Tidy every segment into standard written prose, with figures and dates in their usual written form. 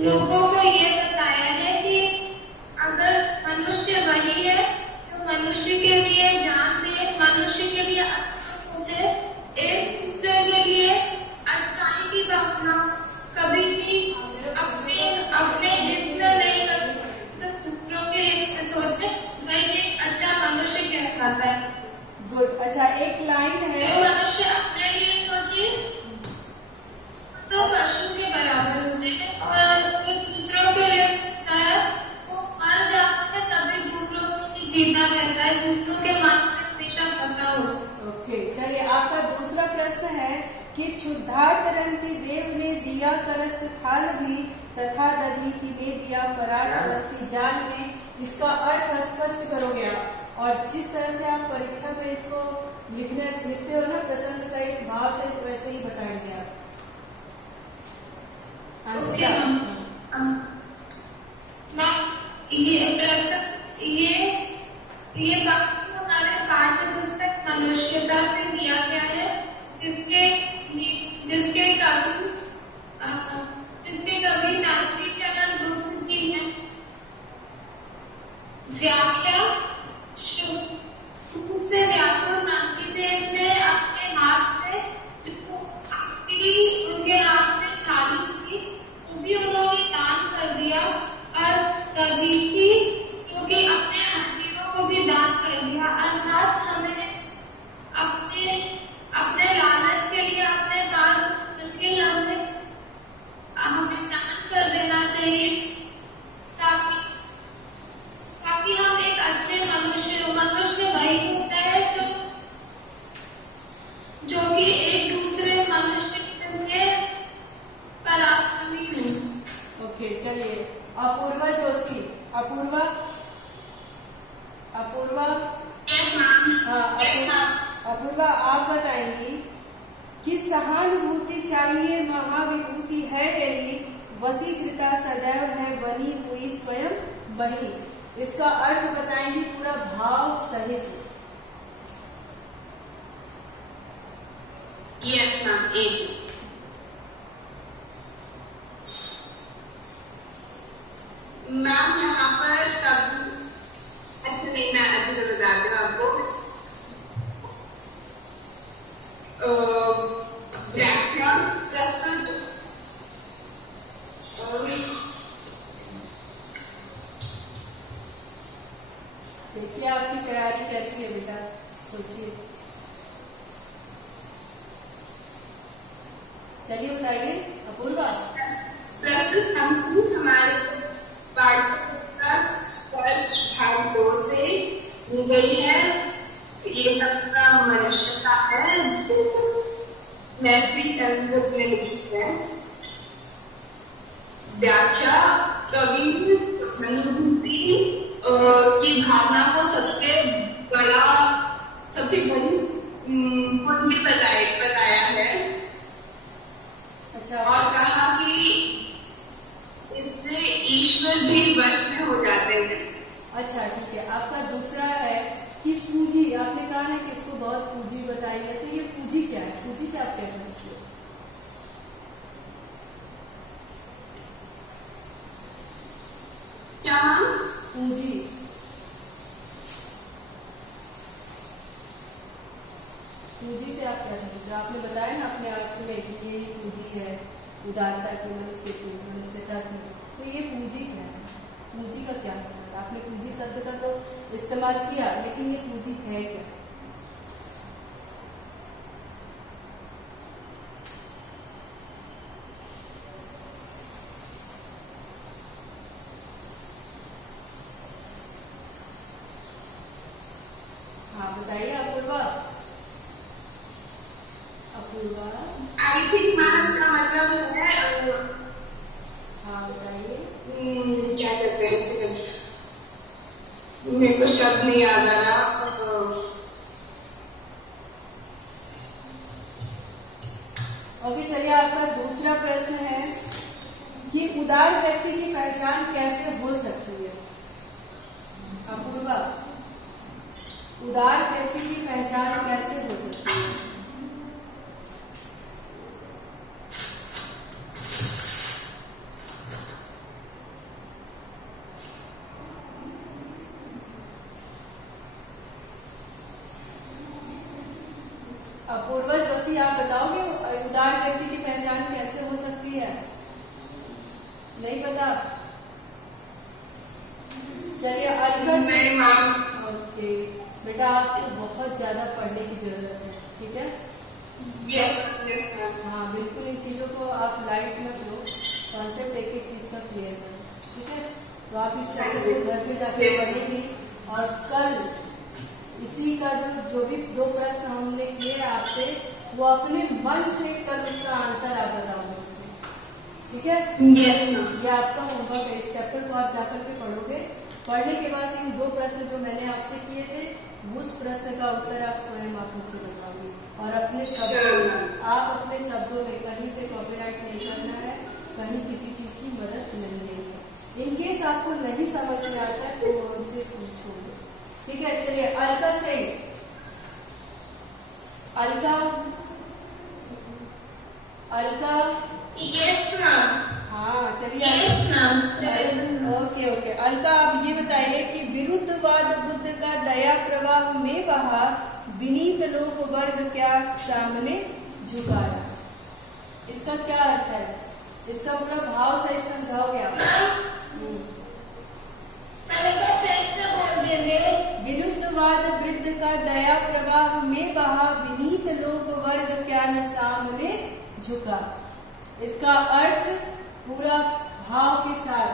लोगों को ये बताया है कि अगर मनुष्य वही है तो मनुष्य के लिए जान दे, मनुष्य के लिए अच्छा सोचे, एक दूसरे के लिए अच्छाई की भावना कभी भी अपने हित में नहीं करते, तो दूसरों के हित में सोचे, वही एक अच्छा मनुष्य कहलाता है। गुड। अच्छा, एक लाइन है, जो मनुष्य अपने लिए सोचे तो पशु के बराबर होते हैं, और जो दूसरों के लिए सोचता है वो मर जाता है, तभी दूसरों की जीता रहता है, दूसरों के मन में हमेशा पता हो। ओके, चलिए आपका दूसरा प्रश्न है कि क्षुद्धार्तरंति देव ने दिया करस्त थाल भी तथा दधीचि ने दिया परार अवस्थी जाल में। इसका अर्थ स्पष्ट करोगे आप, और जिस तरह से आप परीक्षा में इसको लिखते हो ना, प्रसंग सहित भाव सहित, वैसे ही बताएंगे आप। ये हमारे पाठ्य पुस्तक मनुष्यता से दिया गया है, जिसके कवि नागरी शरण गुप्त जी ने व्याख्या शुरू से व्याकुल नागदेव ने अपने हाथ में उनके हाथ में थाली थी, वो भी उन्होंने दान कर दिया, और दधीचि जो कि अपने हड्डियों को भी दान कर दिया। अर्थात हमें अपने लालच के लिए अपने पास बिल्कुल हमें दान कर देना चाहिए, ताकि हम एक अच्छे मनुष्य वही होता है जो कि एक दूसरे मनुष्य के लिए पराक्रमी हो। ओके, चलिए अपूर्वा जोशी। अपूर्वा अपूर्वा आप बताएंगी कि सहानुभूति चाहिए महाविभूति है यही, वशीकृता सदैव है बनी हुई स्वयं बही। इसका अर्थ बताएंगी पूरा भाव सहित। Yes ma'am. मैम यहाँ पर अच्छा नहीं, मैं अच्छे से बताती हूँ आपको। व्याख्यान प्रस्तुत देखिए आपकी तैयारी कैसी है बेटा, सोचिए। चलिए बताइए अपूर्वा। प्रस्तुत हमारे भाग 2 से ली गई है। ये सबका मनुष्यता है, मैत्री चंद्र में लिखी है। व्याख्या कवि अनुभूति की भावना को सबसे बड़ी पूंजी बताया है। अच्छा, और कहा कि इससे ईश्वर भी वश में हो जाते हैं। अच्छा ठीक है। आपका दूसरा है कि पूंजी, आपने कहा ना कि इसको बहुत पूंजी बताई है, तो ये पूंजी क्या है? पूंजी से आप क्या समझते हो? क्या पूंजी? पूंजी से आप क्या समझते हो? आपने बताया ना अपने आप में कि ये पूंजी है, उदारता की, मनुष्यता की, तो ये पूंजी क्या है? पूंजी का क्या मतलब? आपने पूंजी शब्द का तो इस्तेमाल किया, लेकिन ये पूंजी है क्या? हाँ बताइए अपूर्वा। अपूर्वा आई थिंक मानस का मतलब है। हाँ बताइए। क्या कहते हैं, मेरे को शब्द नहीं याद आ रहा। ओके चलिए, आपका दूसरा प्रश्न है कि उदार व्यक्ति की पहचान कैसे हो सकती है? अपूर्वा, उदार व्यक्ति की पहचान कैसे हो सकती है? नहीं पता? चलिए अलका से। ओके बेटा, आपको बहुत ज्यादा पढ़ने की जरूरत है, ठीक है? हाँ बिल्कुल, इन चीजों को आप लाइट मत लो, कॉन्सेप्ट एक एक चीज का क्लियर करो, ठीक है? तो आप इस चैप्टर को घर पे जाके पढ़ेंगे और कल इसी का जो भी 2 प्रश्न हमने किए आपसे, वो अपने मन से कल उसका आंसर आप बताओगे, ठीक है? ये आपका होमवर्क है। इस चैप्टर को आप जाकर के पढ़ोगे, पढ़ने के बाद इन 2 प्रश्न जो मैंने आपसे किए थे, उस प्रश्न का उत्तर आप स्वयं आप मुझसे बताओगे और अपने शब्दों में कहीं से कॉपीराइट नहीं करना है, कहीं किसी चीज की मदद नहीं लेनी है। इनकेस आपको नहीं समझ में आता है तो उनसे पूछोगे, ठीक है? चलिए अलका से। Alka yes ma'am. हाँ चलिए। Yes ma'am. ओके। अलका, आप ये बताइए कि विरुद्धवाद बुद्ध का दया प्रवाह में बहा, विनीत लोक वर्ग क्या सामने झुकाया? इसका क्या अर्थ है? इसका पूरा भाव सहित समझाओगे आप? विरुद्धवाद बुद्ध का दया प्रवाह में बहा, विनीत लोक वर्ग क्या न सामने झुका। इसका अर्थ पूरा भाव के साथ।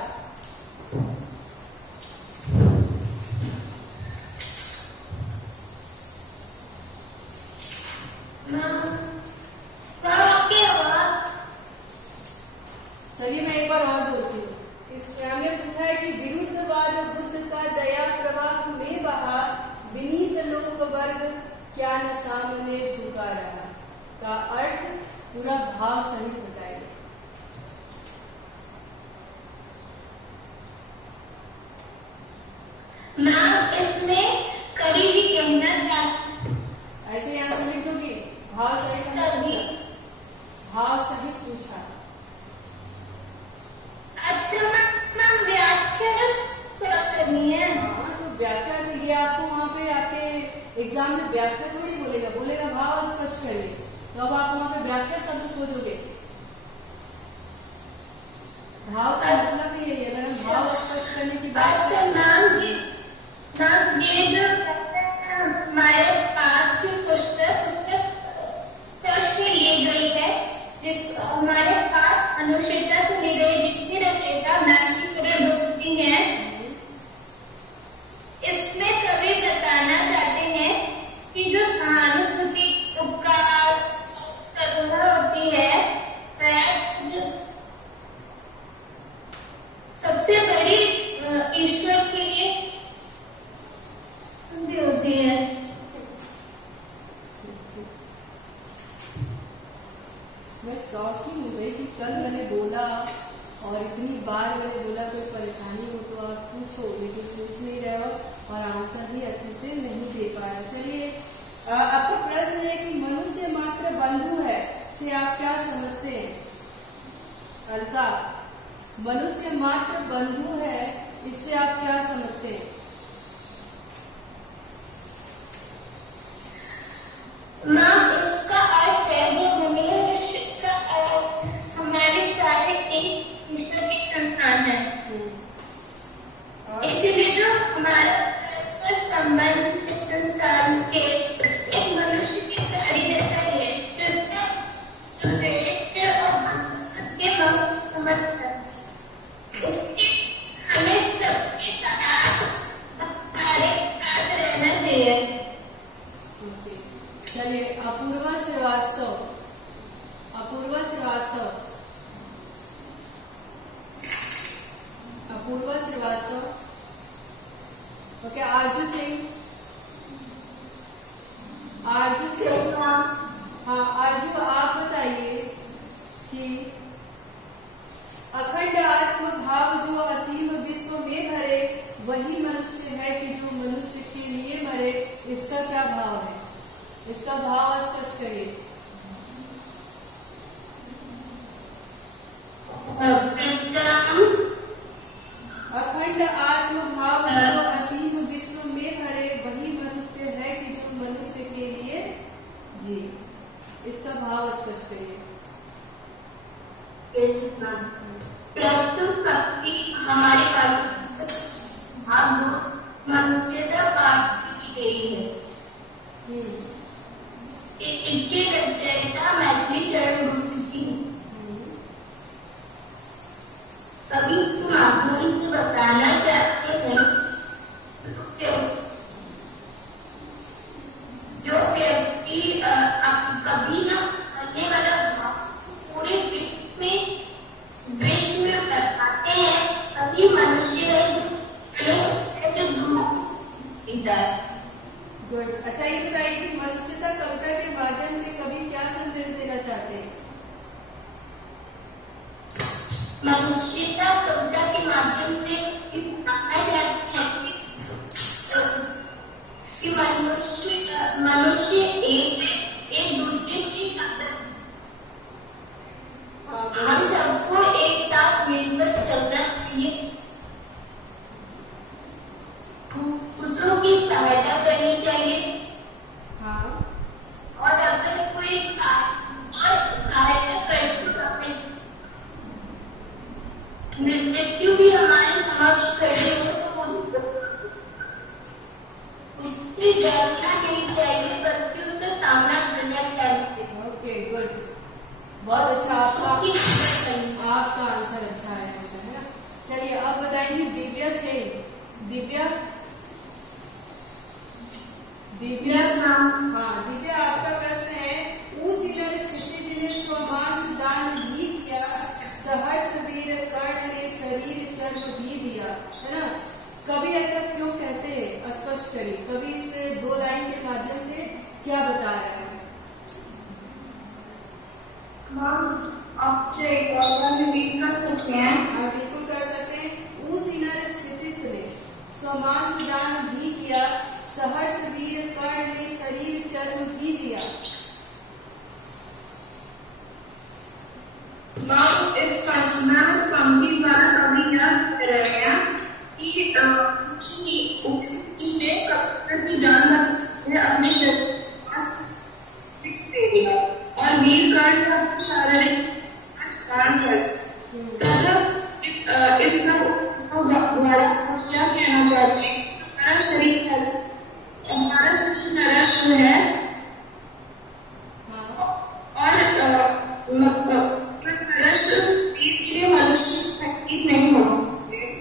चलिए मैं एक बार और बोलती हूँ। हमने पूछा है कि विरुद्धवाद बुद्ध का दया प्रवाह में बहा, विनीत लोक वर्ग क्या न सामने झुका रहा। का अर्थ पूरा भाव सहित बताइए। मैम इसमें कभी भी कहना ऐसे यहाँ से लिख दोगी, भाव सहित पूछा। अच्छा मैम व्याख्या करनी है। हाँ तो व्याख्या, ये आपको वहाँ पे आपके एग्जाम में व्याख्या थोड़ी बोलेगा भाव स्पष्ट करिए, तो अब आप वहाँ पे व्याख्या शब्द खोजोगे। भाव का मतलब ही है, अगर हम भाव स्पष्ट करने की बात। अच्छा मैम ये जो हमारे पास की पुस्तक फर्स्ट में ली गई है, जिस हमारे पास अनुष्ठिता से ली गई, जिसकी रचयिता मैम की सूर्यवंशी है। इसमें कवि बताना चाहते हैं कि जो सहानुभूति, उपकार, करुणा होती है, सबसे बड़ी ईश्वर के लिए होती है। मैं शौक ही हो गई कि कल मैंने बोला और इतनी बार मैंने बोला कोई परेशानी हो तो आप पूछो, लेकिन पूछ नहीं रहे हो और आंसर भी अच्छे से नहीं दे पाया। चलिए आपका प्रश्न है कि मनुष्य मात्र बंधु है से आप क्या समझते हैं? अलका, मनुष्य मात्र बंधु है, इससे आप क्या समझते हैं? मैम इसका अर्थ है जो मनुष्य का हमारे सारे एक ईश्वर की संतान है, इसीलिए जो हमारा संबंध इस संसार के एक मनुष्य की कार्य जैसा है, हमें सबके साथ रहना चाहिए। चलिए अपूर्वा श्रीवास्तव। ओके। आरजू सिंह। हाँ आरजू, आप बताइए कि अखंड आत्म भाव जो असीम विश्व में भरे, वही मनुष्य है कि जो मनुष्य के लिए मरे। इसका क्या भाव है? इसका भाव स्पष्ट करिए। अखंड आत्म भाव जो असीम विश्व में भरे, वही मनुष्य है कि जो मनुष्य के लिए जी। इसका भाव स्पष्ट करिए। इस माध्यम से बताना चाहते हैं जो व्यक्ति कभी न करने वाला पूरे विश्व में बताते हैं कभी मनुष्य गुड। अच्छा ये बताइए कि मनुष्यता कविता के माध्यम से कभी क्या संदेश देना चाहते हैं? मनुष्यता कविता के माध्यम से बताया जाता है कि मनुष्य एक दूसरे की हम सबको एक साथ मिलकर चलना चाहिए, दूसरों की सहायता करनी चाहिए। हाँ। और अगर कोई सहायता करते मृत्यु भी हमारे समक्ष खड़े हो तो उससे डरना नहीं चाहिए बल्कि उसका सामना करना चाहिए। ओके गुड, बहुत अच्छा। आपका आंसर अच्छा है ना। चलिए अब बताइए दिव्या से। दिव्या हाँ दिव्या, आपका प्रश्न है उस क्षितिज ने स्वमांस दान भी किया, सहर्ष वीर कर्ण ने शरीर चर्म भी दिया, है ना। कभी ऐसा क्यों कहते हैं, स्पष्ट करिए। कभी इस 2 लाइन के माध्यम से क्या बता रहा है? आप एक और रिपीट कर सकते हैं? हाँ बिल्कुल कर सकते हैं। उस क्षितिज ने स्वमांस दान भी किया, सहर्ष वीर कर्ण ने शरीर चर्म भी दिया। इस पंक्ति द्वारा कभी यह गया कि ने की जान अपने शरीर दे दिया और वीर कर्ण का शारीरिक इस क्या कहना चाहते हैं? हमारा शरीर नरक है और लिए मनुष्य नहीं होना चाहिए।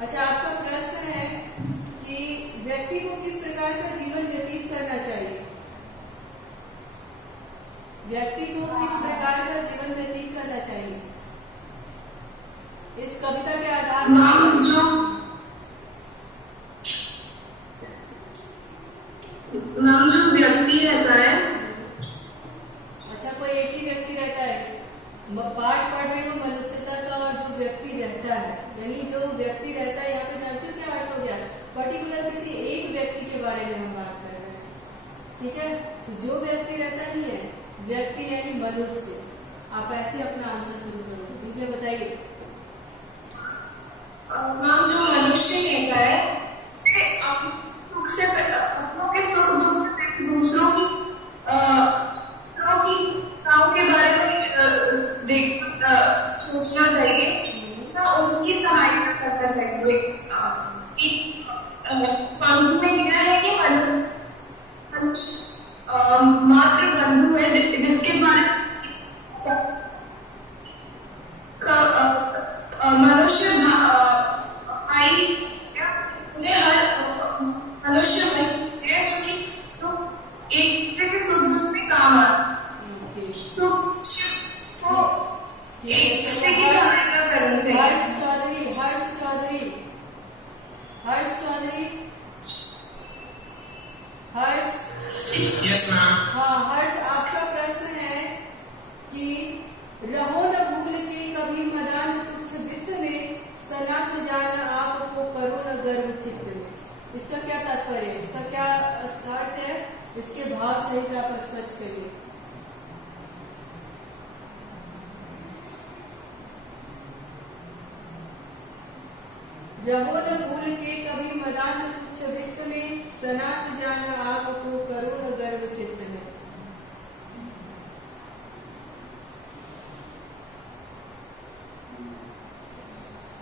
अच्छा आपका प्रश्न है कि व्यक्ति को किस प्रकार का जीवन व्यतीत करना चाहिए? व्यक्ति को किस प्रकार का जीवन व्यतीत करना चाहिए? इस कविता के आधार पर जो व्यक्ति रहता है। अच्छा कोई एक ही व्यक्ति रहता है? पाठ पढ़ रहे हो मनुष्यता का, और जो व्यक्ति रहता है, यानी जो व्यक्ति रहता है, यहाँ पे जानते हो क्या अर्थ हो गया? पर्टिकुलर किसी एक व्यक्ति के बारे में हम बात कर रहे हैं, ठीक है। जो व्यक्ति रहता नहीं है, व्यक्ति यानी मनुष्य। आप ऐसे अपना आंसर शुरू करो। ठीक है बताइए। जो मनुष्य रहता है अपनों के सुख दुख दूसरों की के बारे में सोचना चाहिए, उनकी सहायता करना चाहिए। पंक्ति में क्या है कि मात्र बंधु है जिसके बारे मनुष्य मनुष्य जो एक दूसरे के सुख दुख में काम आते, तो एक दूसरे की सहायता करनी चाहिए। हर्ष Yes, ma'am. हाँ हर्ष, आपका प्रश्न है कि रहो न भूल के कभी मदान तुच्छ वित्त में, सनात जान आपको करो न गर्व चित्त में। इसका क्या तात्पर्य है? इसका क्या अर्थ है? इसके भाव सहित आप स्पष्ट करिए। रहो न भूल के कभी मदान तुच्छ वित्त में, सनात जान आपको करो न गर्व चित्त में।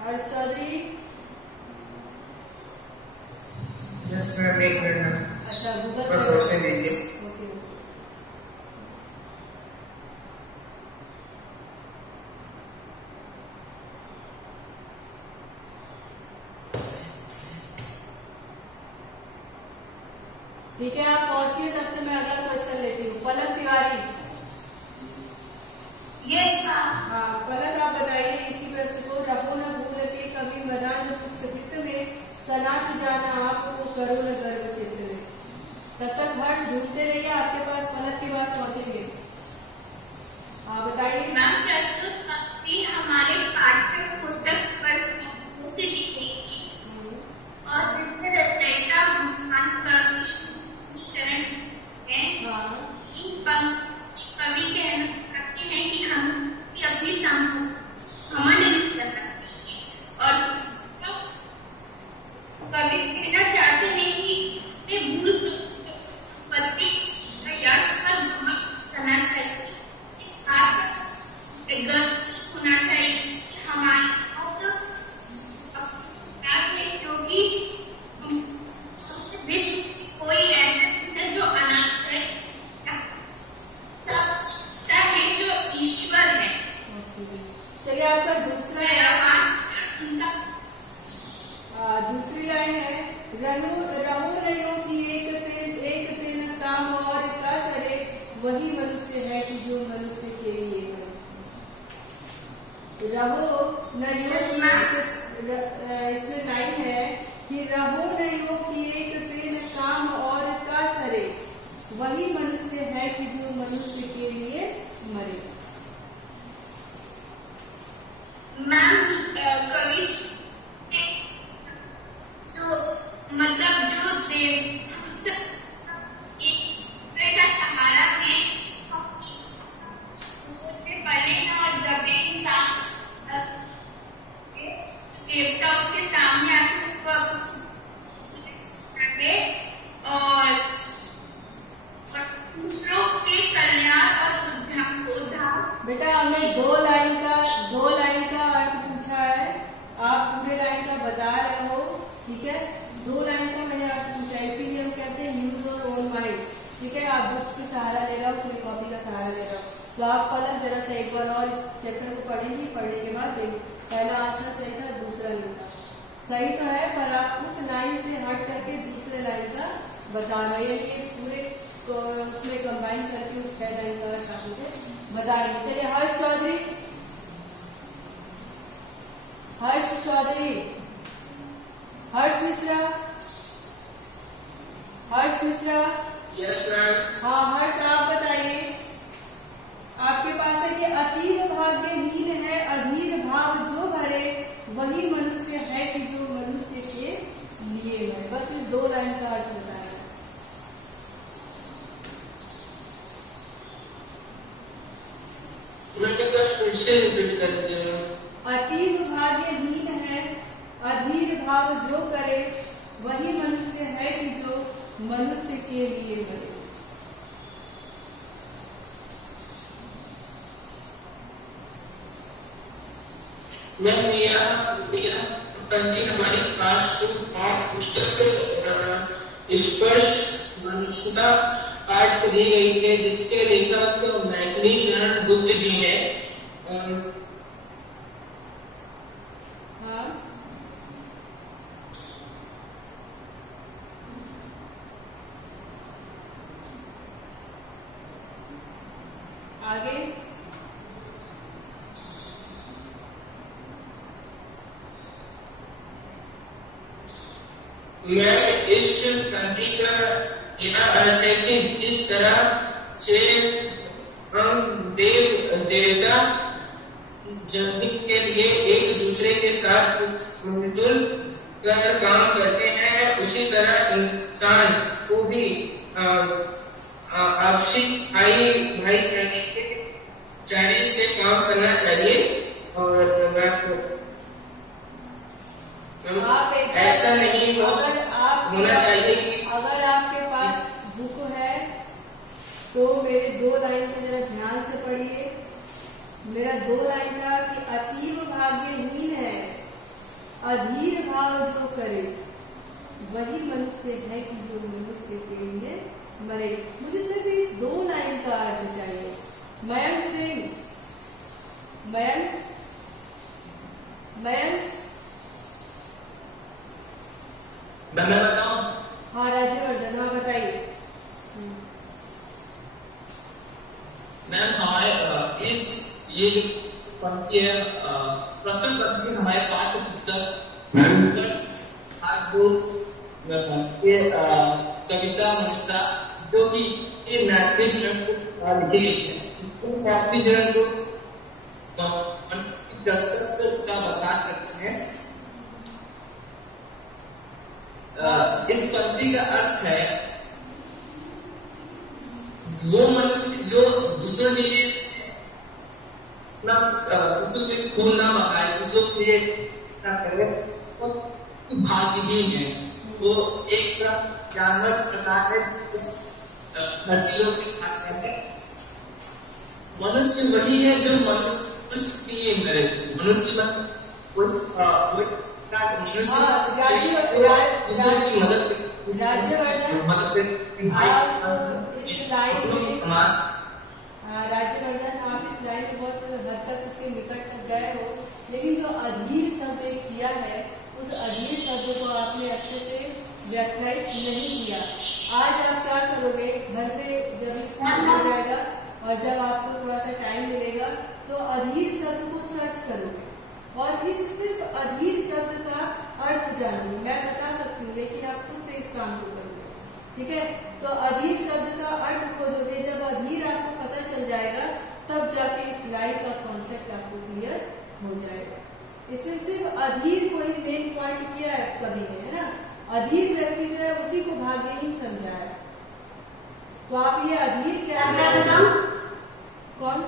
हर्ष चौधरी। Yes, ma'am. एक मिनट। अच्छा गूगल पर क्वेश्चन दीजिए। ओके। ठीक है, आप पहुंचिए, तब से मैं अगला क्वेश्चन लेती हूँ। पलक तिवारी। Yes ma'am. हाँ पलक, आप बताइए इसी प्रश्न को। रहो न भूल के कभी मना न कुछ वित्त में, सना की जाना आपको करो न गर्व चित्र में। तब तक हर्ष ढूंढते रहिए, आपके पास पलक के बाद पहुंचेंगे। हाँ बताइए मैम, प्रस्तुत पंक्ति हमारे पाठ्य पुस्तक पर से ली गई और विभिन्न रचयिता भगवान कवि शरण है। कवि कहते हैं कि हम अपनी घमंड नहीं करना चाहिए, और कवि कहना चाहते हैं कि भूल पति यश पर घमंड करना चाहिए। इस बात का गर्व होना चाहिए हमारे क्योंकि विश्व कोई ऐसा है जो अनाथ है, सब जो ईश्वर है। चलिए, आपका दूसरी लाइन है, रहु नयो की एक से न काम और का सरे, वही मनुष्य है कि जो मनुष्य के लिए है। रहो नयो, इसमें लाइन है कि रहो नयो की एक से न काम और का सरे, वही मनुष्य है कि जो मनुष्य के लिए मरे। मैम, कवि जो मतलब जो देव एक का सहारा है, बने और जब इंसान देवता उसके सामने और दूसरों के कल्याण और उद्धार। बेटा, हमने दो लाइन का अर्थ पूछा है, आप पूरे लाइन का बता रहे हो। ठीक है, दो लाइन का मैंने अर्थ पूछा है, इसीलिए हम कहते हैं यूज योर ओन माइंड। ठीक है, आप बुक की सहारा ले रहे हो, पूरी कॉपी का सहारा ले रहे हो, तो आप पलक जरा सा एक बार और इस चैप्टर को पढ़ेंगी, पढ़ने के बाद देंगे। पहला आंसर सही था, दूसरा नहीं था। सही तो है, पर आप उस लाइन से हट करके दूसरे लाइन का बता रहे हैं, पूरे उसमें कंबाइन करके उस 6 लाइन का अर्थ आपको बता रहे हैं। चलिए, हर्ष चौधरी, हर्ष मिश्रा। Yes ma'am. हाँ हर्ष, आप बताइए, आपके पास है कि अतीव भाग्यहीन है, अधीर भाव जो भरे, वही मनुष्य है कि जो मनुष्य के लिए है। बस इस 2 लाइन का अर्थ होता है। फिर से रिपीट करते हैं। अतीव भाग्यहीन है, अधीर भाव जो करे, वही मनुष्य है कि जो मनुष्य के लिए मरे। मैम, यह पंक्ति हमारी पाठ पुस्तक स्पर्श मनुष्यता पाठ से दी गई है, जिसके लेखक मैथिली शरण गुप्त जी हैं। हाँ, आगे मैं इस पंक्ति का यह अर्थ है कि जिस तरह से हम देवता जमीन के लिए एक दूसरे के साथ मिलजुल कर काम करते हैं, उसी तरह इंसान को भी आपसी भाई कहने के चारी से काम करना चाहिए। और ऐसा नहीं होना चाहिए कि अगर आपके पास बुक है तो मेरे 2 लाइन को जरा ध्यान से पढ़िए। मेरा 2 लाइन था कि अतीव भाग्यहीन है, अधीर भाव जो करे, वही मनुष्य है कि जो मनुष्य के लिए मरे। मुझे सिर्फ इस 2 लाइन का अर्थ चाहिए। मयंक सिंह, मयंक मैं बताऊं? हाँ राजवर्धन, हाँ बताइए। हमारे इस ये जो पंक्ति है प्रस्तुत करती है हमारे पाठ्य पुस्तक ये कविता मनुष्यता जो कि ये मैत्री चरण को लिखी गई है। मैत्री चरण को का बसात करते हैं। इस पंक्ति का अर्थ है वो मनुष्य जो दूसरों के लिए दूसरों के खून ना बहाए, दूसरों के लिए ना करे, वो भाग्यहीन है। वो एक जानवर प्रकार है इस धरतियों के खाते हैं। मनुष्य वही है जो मनुष्य के लिए मरे। मनुष्य राज्यवर्धन, आप इस लाइन में बहुत हद तक उसके निकट तक गए हो, लेकिन जो अधीर शब्द किया है उस अधीर शब्द को आपने अच्छे से व्याख्यायित नहीं किया। आज आप क्या करोगे, घर पे जब हो जाएगा और जब आपको थोड़ा सा टाइम मिलेगा तो अधीर शब्द को सर्च करोगे और इस सिर्फ अधीर शब्द का अर्थ जानोगे। मैं बता सकती हूँ लेकिन आप खुद से इस काम को करोगे, ठीक है। तो अधीर शब्द का अर्थ खोजोगे, जब अधीर आपको पता चल जाएगा तब जाके इस लाइन का कॉन्सेप्ट आपको क्लियर हो जाएगा। इसमें सिर्फ अधीर को ही मेन पॉइंट किया है कवि ने, है ना। अधीर व्यक्ति जो है उसी को भाग्यहीन समझा है। तो आप ये अधीर क्या है, कौन